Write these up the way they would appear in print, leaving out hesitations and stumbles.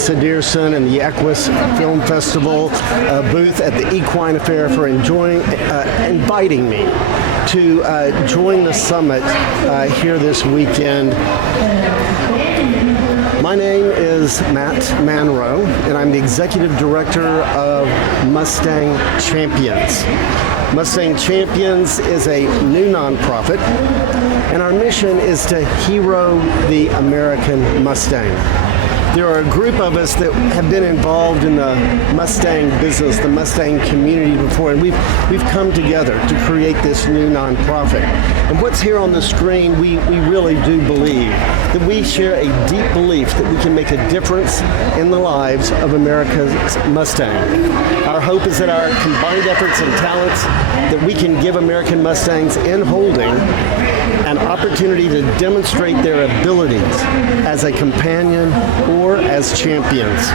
Lisa Dearson and the Equus Film Festival booth at the Equine Affaire for inviting me to join the summit here this weekend. My name is Matt Manroe, and I'm the Executive Director of Mustang Champions. Mustang Champions is a new nonprofit, and our mission is to hero the American Mustang. There are a group of us that have been involved in the Mustang business, the Mustang community before, and we've come together to create this new nonprofit. And what's here on the screen, we really do believe that we share a deep belief that we can make a difference in the lives of America's Mustang. Our hope is that our combined efforts and talents, that we can give American Mustangs in holding an opportunity to demonstrate their abilities as a companion or as champions.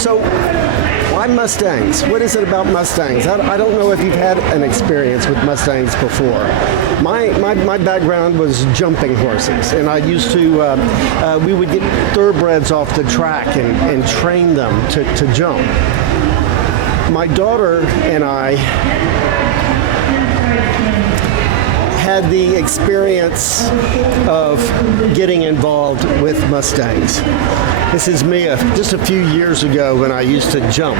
So, why Mustangs? What is it about Mustangs? I don't know if you've had an experience with Mustangs before. My background was jumping horses, and I used to, we would get thoroughbreds off the track and train them to jump. My daughter and I had the experience of getting involved with Mustangs. This is me just a few years ago when I used to jump.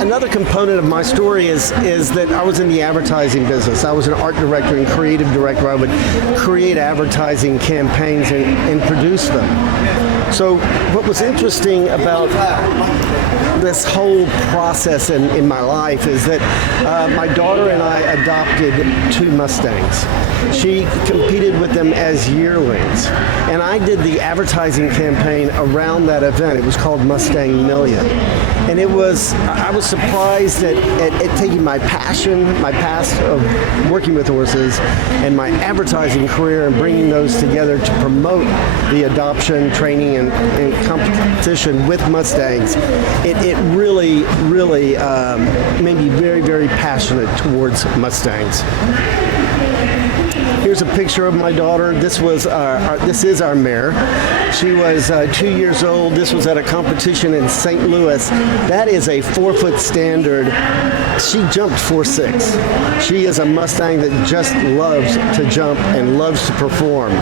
Another component of my story is that I was in the advertising business. I was an art director and creative director. I would create advertising campaigns and produce them. So what was interesting about this whole process in my life is that my daughter and I adopted 2 Mustangs. She competed with them as yearlings, and I did the advertising campaign around that event. It was called Mustang Million, and I was surprised at taking my passion, my past of working with horses, and my advertising career and bringing those together to promote the adoption, training, and competition with Mustangs. It really made me very, very passionate towards Mustangs. Here's a picture of my daughter. This is our mare. She was 2 years old. This was at a competition in St. Louis. That is a 4-foot standard. She jumped 4.6. She is a Mustang that just loves to jump and loves to perform.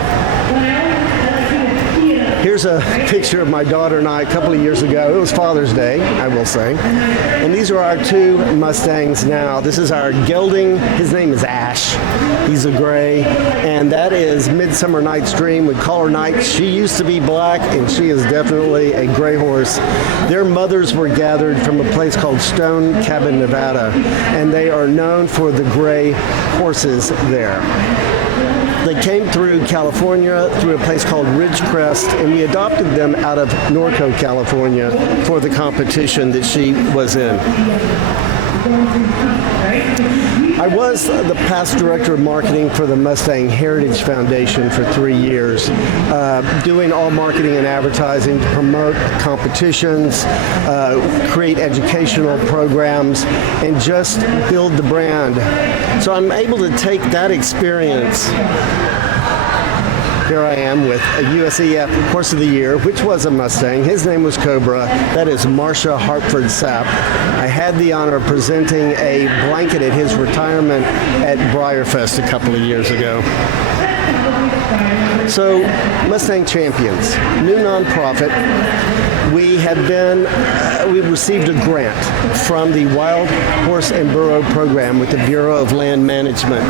Here's a picture of my daughter and I a couple of years ago. It was Father's Day, I will say. And these are our 2 Mustangs now. This is our gelding. His name is Ash. He's a gray. And that is Midsummer Night's Dream. We call her Night. She used to be black, and she is definitely a gray horse. Their mothers were gathered from a place called Stone Cabin, Nevada. And they are known for the gray horses there. They came through California, through a place called Ridgecrest, and we adopted them out of Norco, California, for the competition that she was in. I was the past director of marketing for the Mustang Heritage Foundation for 3 years, doing all marketing and advertising to promote competitions, create educational programs, and just build the brand. So I'm able to take that experience. Here I am with a USEF Horse of the Year, which was a Mustang. His name was Cobra. That is Marsha Hartford Sapp. I had the honor of presenting a blanket at his retirement at Briarfest a couple of years ago. So, Mustang Champions, new nonprofit. We've received a grant from the Wild Horse and Burro program with the Bureau of Land Management.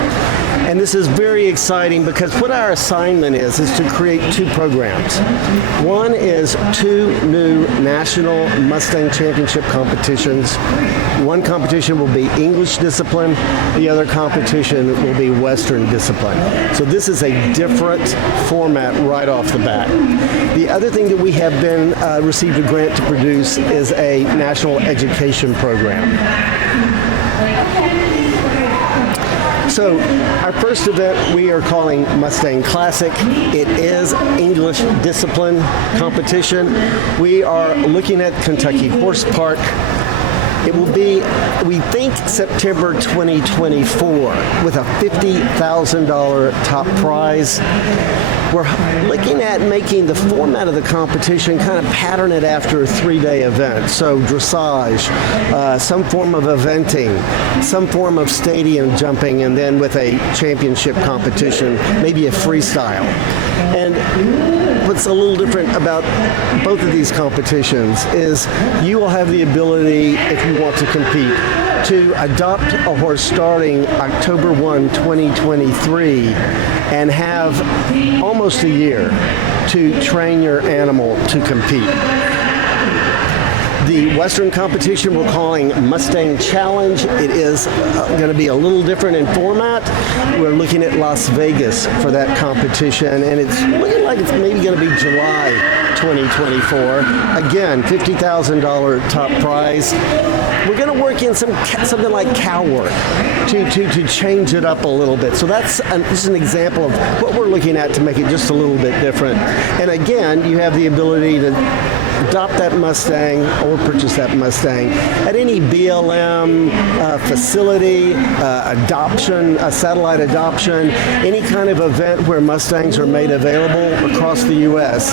And this is very exciting because what our assignment is to create 2 programs. One is 2 new national Mustang Championship competitions. One competition will be English discipline. The other competition will be Western discipline. So this is a different format right off the bat. The other thing that we have received a grant to produce is a national education program. So our first event we are calling Mustang Classic. It is English discipline competition. We are looking at Kentucky Horse Park. It will be, we think, September 2024 with a $50,000 top prize. We're looking at making the format of the competition kind of pattern it after a 3-day event. So dressage, some form of eventing, some form of stadium jumping, and then with a championship competition, maybe a freestyle. And what's a little different about both of these competitions is you will have the ability, if you want to compete, to adopt a horse starting October 1, 2023, and have almost a year to train your animal to compete. The Western competition we're calling Mustang Challenge. It is going to be a little different in format. We're looking at Las Vegas for that competition, and it's looking like it's maybe going to be July 2024. Again, $50,000 top prize. We're going to work in something like cow work to change it up a little bit. So this is an example of what we're looking at to make it just a little bit different. And again, you have the ability to adopt that Mustang or purchase that Mustang at any BLM facility, adoption, satellite adoption, any kind of event where Mustangs are made available across the U.S.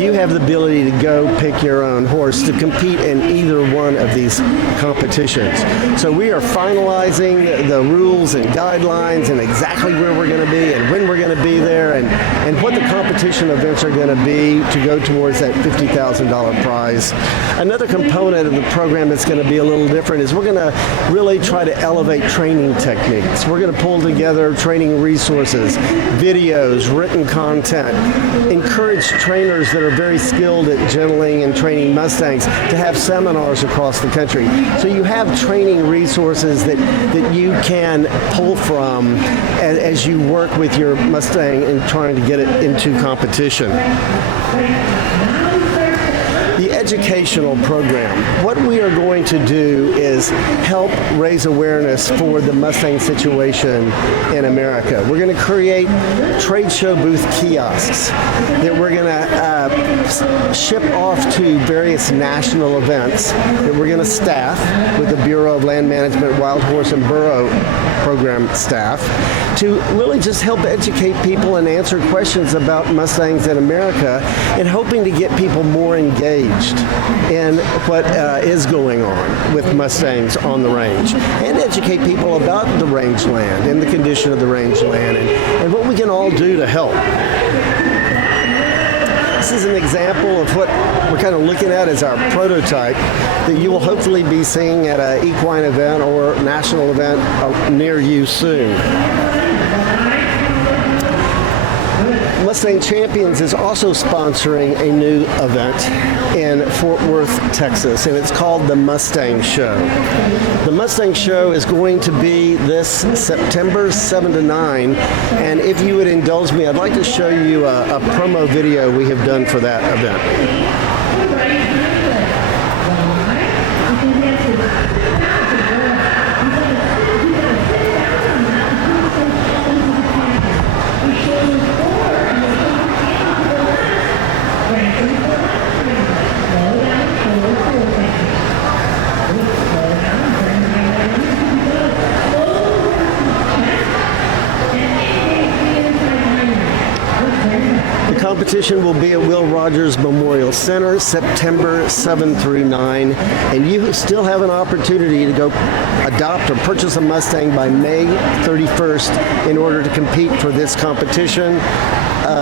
You have the ability to go pick your own horse to compete in either one of these competitions. So we are finalizing the rules and guidelines and exactly where we're going to be and when we're going to be there and what the competition events are going to be to go towards that $50,000 prize. Another component of the program that's going to be a little different is we're going to really try to elevate training techniques. We're going to pull together training resources, videos, written content, encourage trainers that are very skilled at gentling and training Mustangs to have seminars across the country. So you have training resources that you can pull from as you work with your Mustang and trying to get it into competition. The educational program. What we are going to do is help raise awareness for the Mustang situation in America. We're going to create trade show booth kiosks that we're going to ship off to various national events that we're going to staff with the Bureau of Land Management, Wild Horse and Burro program staff to really just help educate people and answer questions about Mustangs in America and hoping to get people more engaged in what is going on with Mustangs on the range and educate people about the rangeland and the condition of the rangeland and what we can all do to help. This is an example of what we're kind of looking at as our prototype that you will hopefully be seeing at an equine event or national event near you soon. Mustang Champions is also sponsoring a new event in Fort Worth, Texas, and it's called the Mustang Show. The Mustang Show is going to be this September 7 to 9, and if you would indulge me, I'd like to show you a promo video we have done for that event. Competition will be at Will Rogers Memorial Center September 7 through 9, and you still have an opportunity to go adopt or purchase a Mustang by May 31st in order to compete for this competition.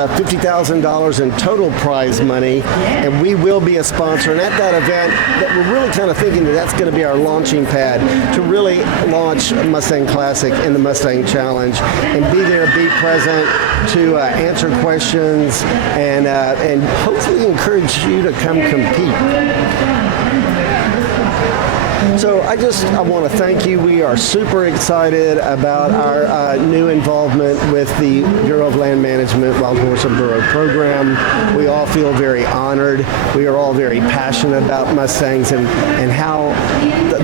$50,000 in total prize money, and we will be a sponsor. And at that event, that we're really kind of thinking that that's going to be our launching pad to really launch Mustang Classic and the Mustang Challenge, and be there, be present to answer questions and hopefully encourage you to come compete. So I want to thank you. We are super excited about our new involvement with the Bureau of Land Management Wild Horse and Burro program. We all feel very honored. We are all very passionate about Mustangs and how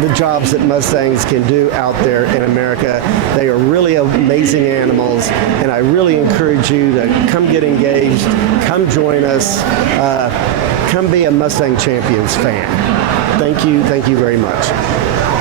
the jobs that Mustangs can do out there in America. They are really amazing animals, and I really encourage you to come get engaged, come join us, come be a Mustang Champions fan. Thank you very much.